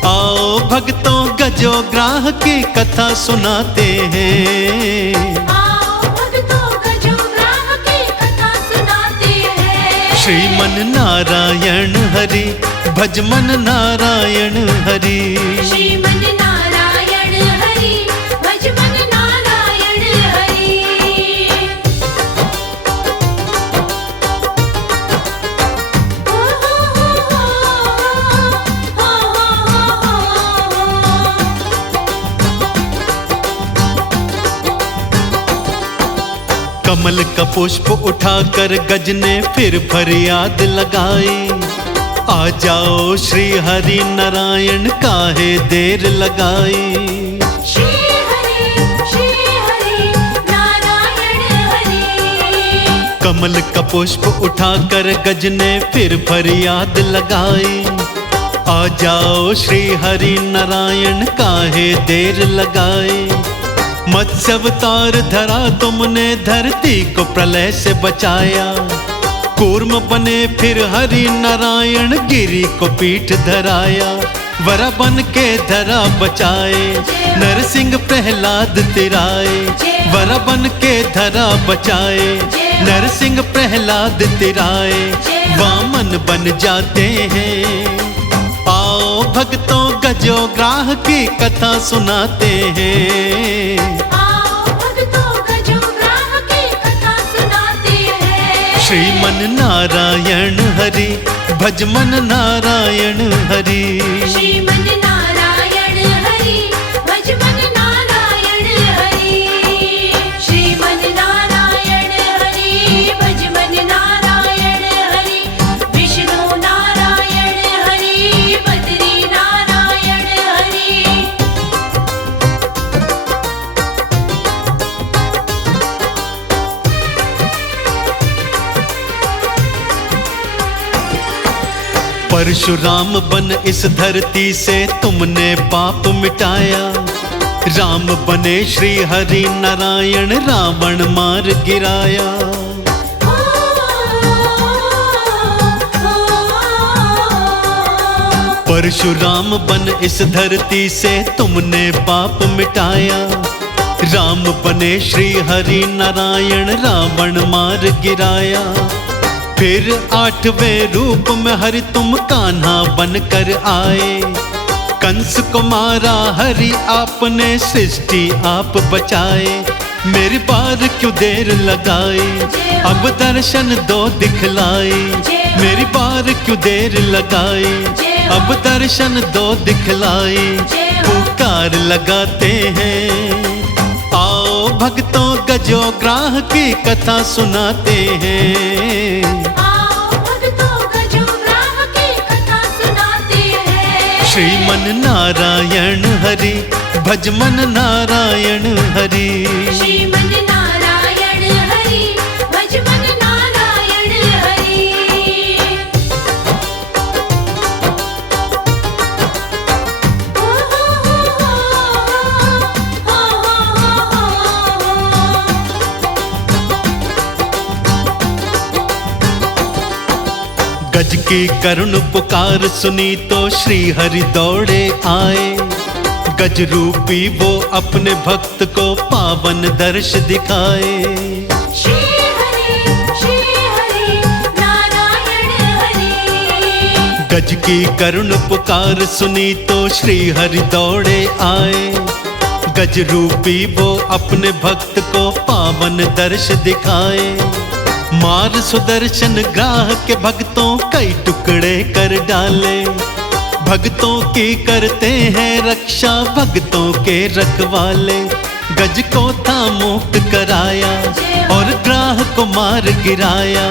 आओ भक्तों गजो ग्राह की कथा सुनाते हैं। आओ भक्तों गजो ग्राह की कथा सुनाते हैं। श्रीमन नारायण हरि भजमन नारायण हरि। श्रीमन नारायण हरि भजमन नारायण हरि। ओ हो कमल का पुष्प उठाकर गज ने फिर फरियाद लगाई। आ जाओ श्री हरि नारायण काहे देर लगाई। श्री हरि नारायण हरि। कमल का पुष्प उठाकर गज ने फिर फरियाद लगाई। आ जाओ श्री हरि नारायण काहे देर लगाई। मत्स्य अवतार धरा तुमने धरती को प्रलय से बचाया। कूर्म बने फिर हरि नारायण गिरी को पीठ धराया। वरा बन के धरा बचाए नरसिंह प्रहलाद तिराए। वरा बन के धरा बचाए नरसिंह प्रहलाद तिराए। वामन बन जाते हैं आओ भक्तों गजो ग्राह की कथा सुनाते हैं। आओ भक्तों गजो ग्राह की कथा सुनाते हैं। श्रीमन नारायण हरि भजमन नारायण हरि। श्रीमन नारायण हरि भजमन नारायण हरि। श्रीमन नारायण हरि भजमन नारायण हरि। विष्णु नारायण हरि बद्री नारायण हरि। परशुराम बन इस धरती से तुमने पाप मिटाया। राम बने श्री हरि नारायण रावण मार गिराया। परशुराम बन इस धरती से तुमने पाप मिटाया। राम बने श्री हरि नारायण रावण मार गिराया। फिर 8वें रूप में हरि तुम कान्हा बनकर आए। कंस को मारा हरि आपने सृष्टि आप बचाए। मेरी बार क्यों देर लगाई अब दर्शन दो दिखलाई। मेरी बार क्यों देर लगाई अब दर्शन दो दिखलाई। पुकार लगाते हैं आओ भक्तों गजो ग्राह की कथा सुनाते हैं। आओ भक्तों गजो ग्राह की कथा सुनाते हैं। श्रीमन नारायण हरि भजमन नारायण हरि। श्रीमन नारायण हरि भजमन नारायण हरि। ओ गज की करुण पुकार सुनी तो श्री हरि दौड़े आए। गज रूपी वो अपने भक्त को पावन दर्श दिखाए। श्री हरि नारायण हरि। गज की करुण पुकार सुनी तो श्री हरि दौड़े आए। गज रूपी वो अपने भक्त को पावन दर्श दिखाए। मार सुदर्शन ग्राह के भक्तों कई टुकड़े कर डाले। भक्तों की करते हैं रक्षा भक्तों के रखवाले। गज को था मुक्त कराया और ग्राह को मार गिराया।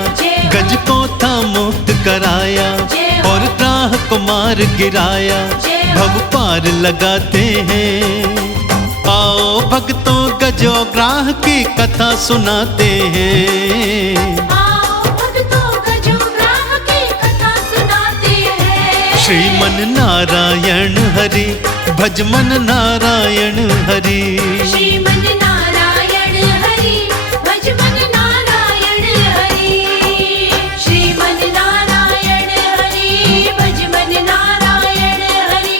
गज को था मुक्त कराया और ग्राह को मार गिराया। भव पार लगाते हैं आओ भक्तों गजो ग्राह की कथा सुनाते हैं। आओ भक्तों गजो ग्राह की श्रीमन नारायण हरि, भज मन नारायण हरि। श्रीमन नारायण हरि, भज मन नारायण हरि। श्रीमन नारायण हरि, भज मन नारायण हरि।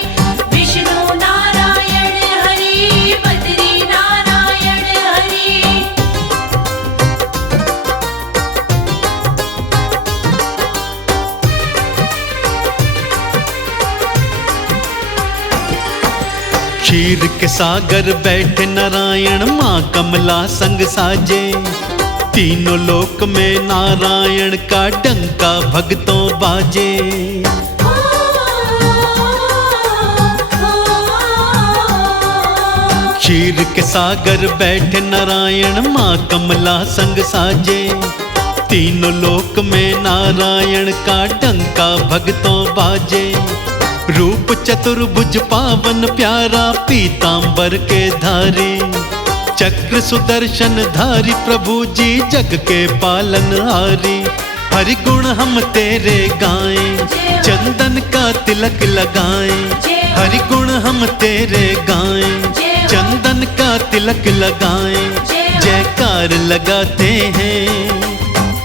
विष्णु नारायण हरि, बद्री नारायण हरि। क्षीर के सागर बैठे नारायण, माँ कमला संग साजे। तीनों लोक में नारायण का डंका भक्तों बाजे। क्षीर के सागर बैठे नारायण, माँ कमला संग साजे। तीनों लोक में नारायण का डंका भक्तों बाजे। रूप चतुर्भुज पावन प्यारा, पीतांबर के धारी। चक्र सुदर्शन धारी प्रभु जी, जग के पालन हारी। हरि गुण हम तेरे गाएं, चंदन का तिलक लगाएं। हरि गुण हम तेरे गाएं, चंदन का तिलक लगाएं। जयकार लगाते हैं,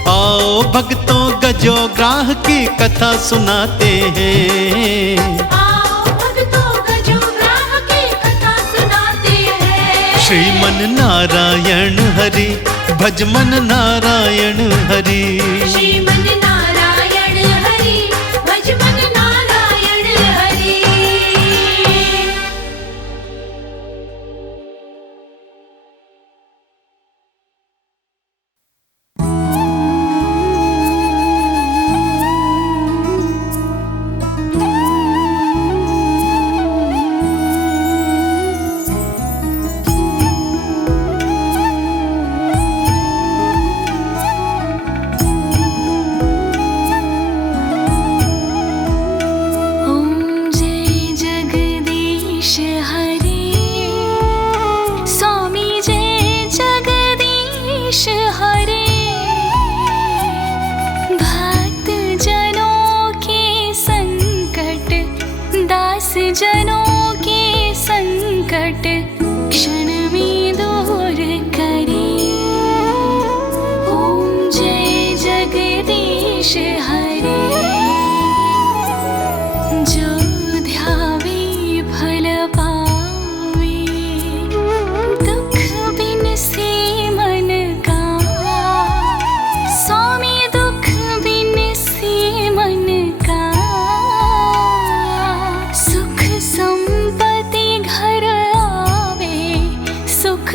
आओ भक्तों गजो ग्राह की कथा सुनाते हैं। आओ भक्तों गजो ग्राह की कथा सुनाते हैं। श्रीमन नारायण हरि, भज मन नारायण हरि। श्रीमन नारायण हरि, भज मन नारायण हरि। जनों के संकट क्षण में दूर करे। ओम जय जगदीश हरे। जो ध्यावे फल पावे, दुख बिन से मन का। स्वामी दुख बिन से मन का।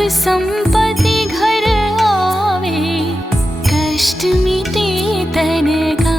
संपत्ति घर आवे, कष्ट मिटे तन का।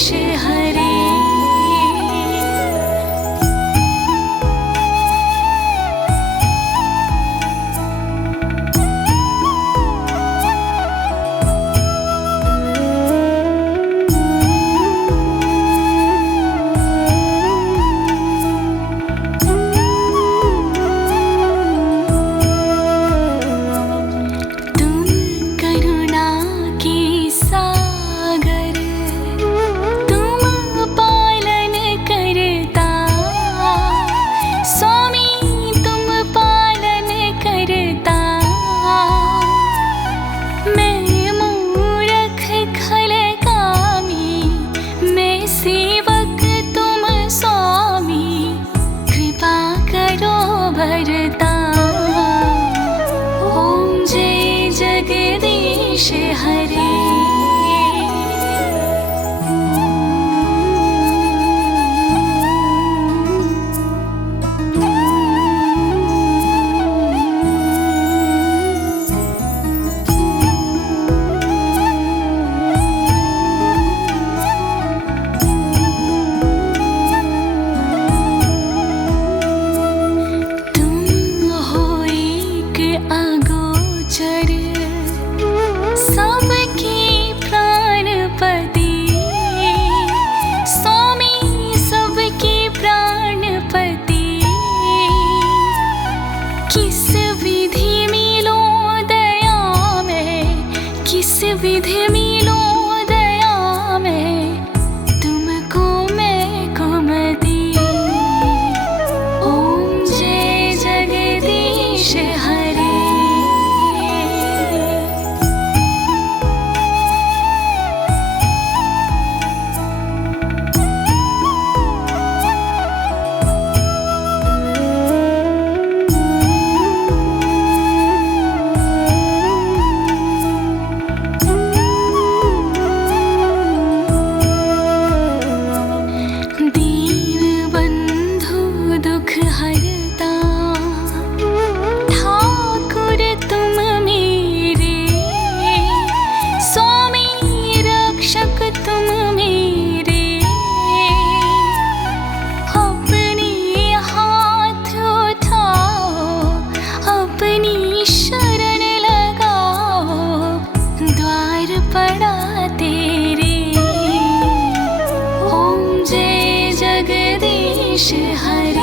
जगदीश हरे। जगदीश हरे। विधि मिलो दया में तुमको मैं कुमति। ओम जय जगदीश हरे। पड़ा तेरे। ओम जय जगदीश हरे।